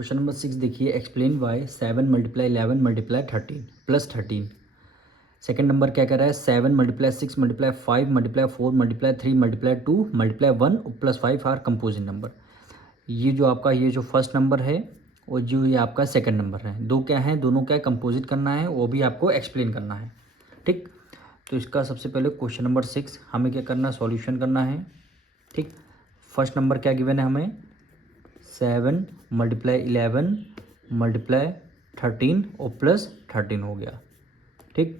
Question number 6 देखिए, explain why 7 multiply 11 multiply 13 plus 13। Second number क्या कर रहा है, 7 multiply 6 multiply 5 multiply 4 multiply 3 multiply 2 multiply 1 plus 5 are composite number. ये जो आपका ये जो फर्स्ट नंबर है और जो ये आपका सेकंड नंबर है, दो क्या है, दोनों क्या कंपोजिट करना है, वो भी आपको एक्सप्लेन करना है। ठीक, तो इसका सबसे पहले क्वेश्चन नंबर 6 हमें क्या करना है, सॉल्यूशन करना है। ठीक, फर्स्ट नंबर क्या गिवन है हमें, 7 मल्टीप्लाई 11 मल्टीप्लाई 13 और प्लस 13 हो गया। ठीक,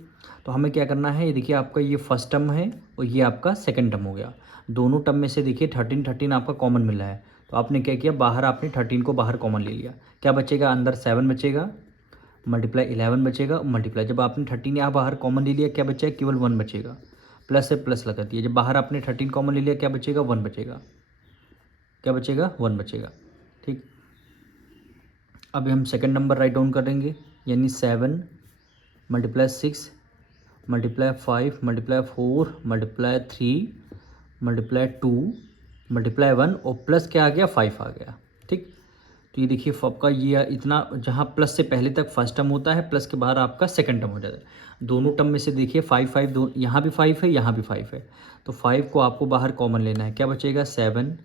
तो हमें क्या करना है, ये देखिए आपका ये फर्स्ट टर्म है और ये आपका सेकंड टर्म हो गया। दोनों टर्म में से देखिए 13 आपका कॉमन मिला है, तो आपने क्या किया, बाहर आपने 13 को बाहर कॉमन ले लिया। क्या बचेगा, अंदर 7 बचेगा मल्टीप्लाई 11 बचेगा मल्टीप्लाई, जब आपने 13 यहाँ बाहर कॉमन ले लिया क्या बचेगा, केवल 1 बचेगा। प्लस से प्लस लगा दिया, जब बाहर आपने 13 कॉमन ले लिया क्या बचेगा, 1 बचेगा। क्या बचेगा, 1 बचेगा। ठीक, अभी हम सेकंड नंबर राइट डाउन करेंगे, यानी 7 multiply 6 multiply 5 multiply 4 multiply 3 multiply 2 multiply 1 और प्लस क्या आ गया, 5 आ गया। ठीक, तो ये देखिए आपका ये इतना, जहाँ प्लस से पहले तक फर्स्ट टर्म होता है, प्लस के बाहर आपका सेकंड टर्म हो जाता है। दोनों टर्म में से देखिए 5 दो, यहाँ भी 5 है, यहाँ भी 5 है, तो 5 को आपको बाहर कॉमन लेना है। क्या बचेगा, 7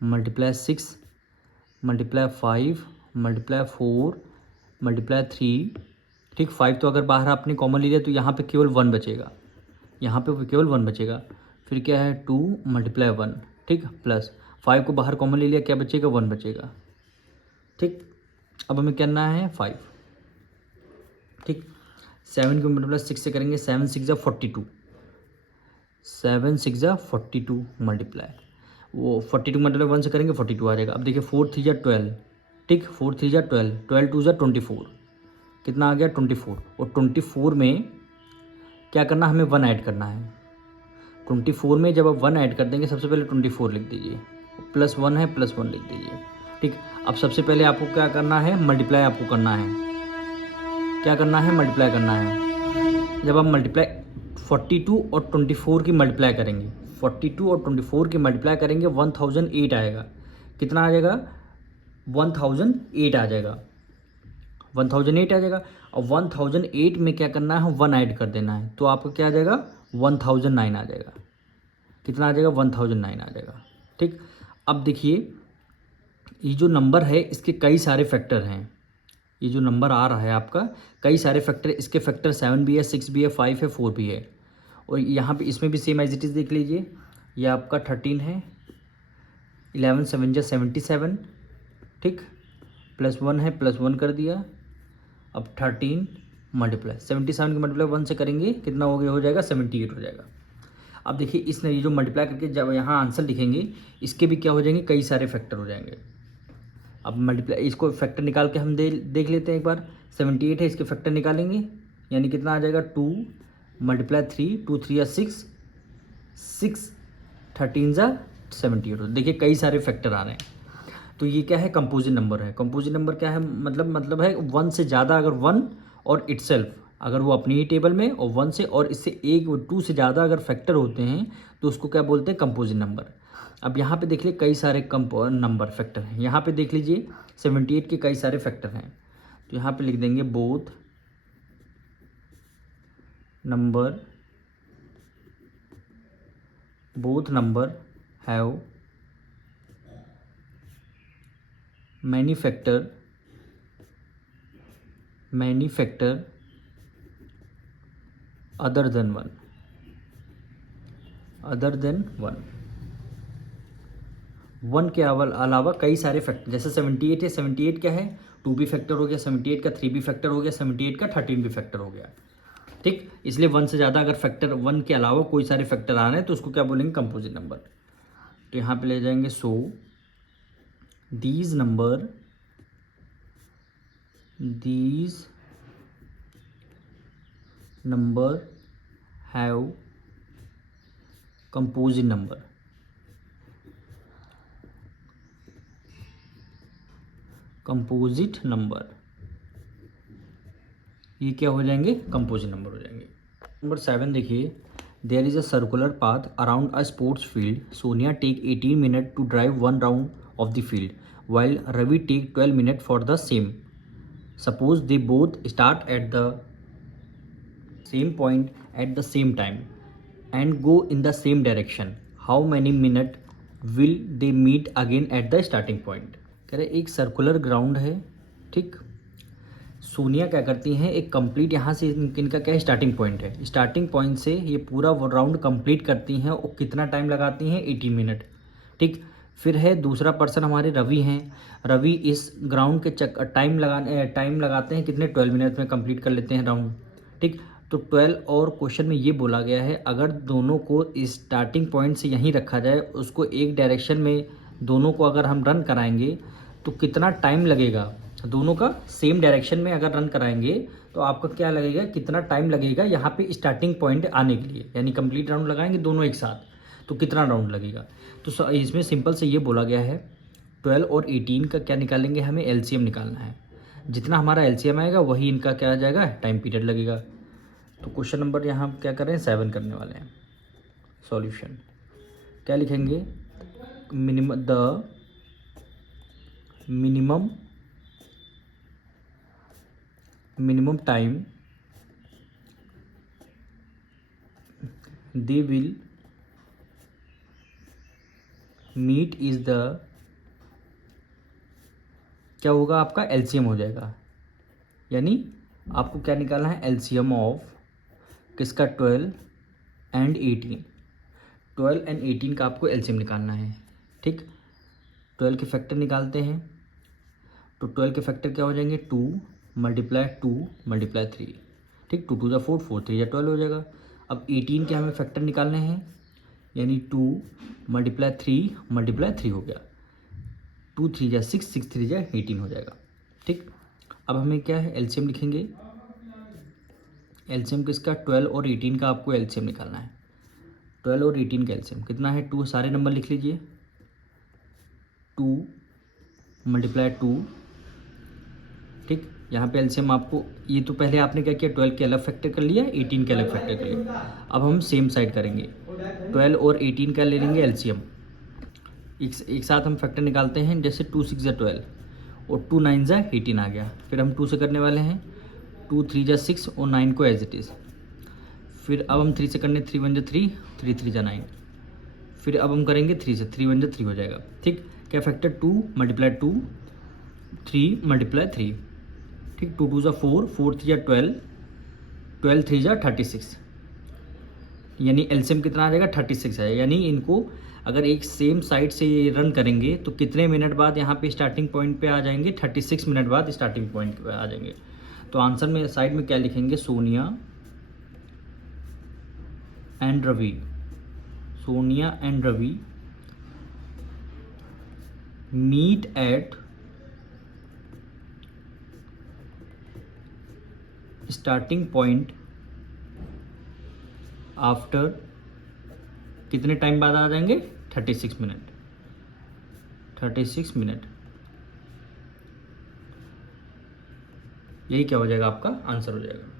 मल्टीप्लाई 6 मल्टीप्लाई 5 मल्टीप्लाई 4 मल्टीप्लाई 3। ठीक, 5 तो अगर बाहर आपने कॉमन ले लिया तो यहाँ पे केवल 1 बचेगा, यहाँ पे केवल 1 बचेगा। फिर क्या है, 2 मल्टीप्लाई 1। ठीक, प्लस 5 को बाहर कॉमन ले लिया, क्या बचेगा, 1 बचेगा। ठीक, अब हमें करना है 5। ठीक, 7 को मल्टीप्लाई 6 से करेंगे, 7 6 42, 7 6 42 मल्टीप्लाई, वो 42 मल्टीप्लाई 1 से करेंगे 42 आ जाएगा। अब देखिए 4 3 12। ठीक, 4 3 12, 12 2 24, कितना आ गया, 24। और 24 में क्या करना, हमें 1 ऐड करना है। 24 में जब आप 1 ऐड कर देंगे, सबसे पहले 24 लिख दीजिए, प्लस 1 है, प्लस 1 लिख दीजिए। ठीक, अब सबसे पहले आपको क्या करना है, मल्टीप्लाई आपको करना है। क्या करना है, मल्टीप्लाई करना है। जब आप मल्टीप्लाई 42 और 24 की मल्टीप्लाई करेंगे, 42 और 24 की मल्टीप्लाई करेंगे, 1008 आएगा। कितना आ जाएगा, 1008 आ जाएगा, 1008 आ जाएगा। और 1008 में क्या करना है, 1 ऐड कर देना है, तो आपका क्या आ जाएगा, 1009 आ जाएगा। कितना आ जाएगा, 1009 आ जाएगा। ठीक, अब देखिए ये जो नंबर है इसके कई सारे फैक्टर हैं। ये जो नंबर आ रहा है आपका, कई सारे फैक्टर, इसके फैक्टर 7 भी है, 6 भी है, 5 है, 4 भी है। और यहाँ पे इसमें भी सेम एज इट इज़ देख लीजिए, ये आपका 13 है, 11 7 जा 77। ठीक, प्लस 1 है, प्लस 1 कर दिया। अब 13 मल्टीप्लाई 77 की मल्टीप्लाई 1 से करेंगे, कितना हो गया, हो जाएगा 78 हो जाएगा। अब देखिए इसने ये जो मल्टीप्लाई करके जब यहाँ आंसर लिखेंगे, इसके भी क्या हो जाएंगे, कई सारे फैक्टर हो जाएंगे। अब मल्टीप्लाई, इसको फैक्टर निकाल के हम देख लेते हैं एक बार। 78 है, इसके फैक्टर निकालेंगे, यानी कितना आ जाएगा, 2 मल्टीप्लाई 3, 2 3 6, 6 13 78। देखिए कई सारे फैक्टर आ रहे हैं, तो ये क्या है, कंपोजिट नंबर है। कंपोजिट नंबर क्या है, मतलब है 1 से ज़्यादा, अगर 1 और इटसेल्फ, अगर वो अपनी ही टेबल में, और 1 से और इससे 2 से ज़्यादा अगर फैक्टर होते हैं तो उसको क्या बोलते हैं, कंपोजिट नंबर। अब यहाँ पे देख लीजिए कई सारे नंबर फैक्टर हैं। यहाँ पे देख लीजिए 78 के कई सारे फैक्टर हैं, तो यहाँ पे लिख देंगे both number have many factor other than one. One के अलावा कई सारे फैक्टर, जैसे 78 है, 78 क्या है, 2 भी फैक्टर हो गया, 78 का 3 भी फैक्टर हो गया, 78 का 13 भी फैक्टर हो गया। ठीक, इसलिए 1 से ज़्यादा अगर फैक्टर, 1 के अलावा कोई सारे फैक्टर आ रहे हैं तो उसको क्या बोलेंगे, कंपोजिट नंबर। तो यहाँ पे ले जाएंगे, so these number have composite number. Composite number, ये क्या हो जाएंगे, कंपोजिट नंबर हो जाएंगे। नंबर 7 देखिए, there is a circular path around a sports field, Sonia take 18 minute to drive 1 round of the field, while Ravi take 12 minutes for the same. Suppose they both start at the same point at the same time and go in the same direction. How many minutes will they meet again at the starting point? कह रहे एक circular ground है, ठीक। सोनिया क्या करती हैं, एक complete यहाँ से इनका क्या है स्टार्टिंग पॉइंट है, स्टार्टिंग पॉइंट से ये पूरा राउंड कंप्लीट करती हैं और कितना टाइम लगाती हैं 18 मिनट, ठीक। फिर है दूसरा पर्सन हमारे रवि हैं, रवि इस ग्राउंड के टाइम लगाते हैं कितने 12 मिनट में कंप्लीट कर लेते हैं राउंड, ठीक। तो 12 और क्वेश्चन में ये बोला गया है अगर दोनों को स्टार्टिंग पॉइंट से यहीं रखा जाए, उसको एक डायरेक्शन में दोनों को अगर हम रन कराएंगे तो कितना टाइम लगेगा, दोनों का सेम डायरेक्शन में अगर रन कराएंगे तो आपका क्या लगेगा, कितना टाइम लगेगा यहाँ पे स्टार्टिंग पॉइंट आने के लिए, यानी कंप्लीट राउंड लगाएंगे दोनों एक साथ तो कितना राउंड लगेगा। तो इसमें सिंपल से ये बोला गया है 12 और 18 का क्या निकालेंगे, हमें एलसीएम निकालना है, जितना हमारा एलसीएम आएगा वही इनका क्या आ जाएगा टाइम पीरियड लगेगा। तो क्वेश्चन नंबर यहाँ क्या कर रहे हैं 7 करने वाले हैं। सॉल्यूशन क्या लिखेंगे, minimum time they will meet is the, क्या होगा आपका एलसीएम हो जाएगा, यानी आपको क्या निकालना है एलसीएम ऑफ किसका 12 एंड 18, 12 एंड 18 का आपको एलसीएम निकालना है, ठीक। 12 के फैक्टर निकालते हैं तो 12 के फैक्टर क्या हो जाएंगे 2 मल्टीप्लाई 2 मल्टीप्लाई 3, ठीक। 2 2 4 4 3 12 हो जाएगा। अब 18 के हमें फैक्टर निकालने हैं, यानी 2 मल्टीप्लाई 3 मल्टीप्लाई 3 हो गया, 2 3 6 6 3 18 हो जाएगा, ठीक। अब हमें क्या है एलसीएम लिखेंगे, एलसीएम किसका 12 और 18 का आपको एलसीएम निकालना है। 12 और 18 का एलसीएम कितना है 2, सारे नंबर लिख लीजिए, 2 मल्टीप्लाई 2, ठीक। यहाँ पे एलसीएम आपको, ये तो पहले आपने क्या किया 12 के अलग फैक्टर कर लिया, 18 के अलग फैक्टर कर लिया। अब हम सेम साइड करेंगे, 12 और 18 का ले लेंगे एलसीएम, एक साथ हम फैक्टर निकालते हैं, जैसे 2 6 12 और 2 9 18 आ गया। फिर हम 2 से करने वाले हैं, 2 3 6 और 9 को एज इट इज़। फिर अब हम 3 से करने, 3 1 3 3 3 9। फिर अब हम करेंगे 3 से, 3 1 3 हो जाएगा, ठीक। क्या फैक्टर 2 मल्टीप्लाई 2 3 मल्टीप्लाई 3, ठीक। 2 2 4 4 3 12 12 3 36, यानी एलसीएम कितना आ जाएगा 36 है। यानी इनको अगर एक सेम साइड से ये रन करेंगे तो कितने मिनट बाद यहाँ पे स्टार्टिंग पॉइंट पे आ जाएंगे, 36 मिनट बाद स्टार्टिंग पॉइंट पे आ जाएंगे। तो आंसर में साइड में क्या लिखेंगे, Sonia and Ravi, Sonia and Ravi meet at starting point after, कितने टाइम बाद आ जाएंगे 36 मिनट, 36 मिनट। यही क्या हो जाएगा आपका आंसर हो जाएगा।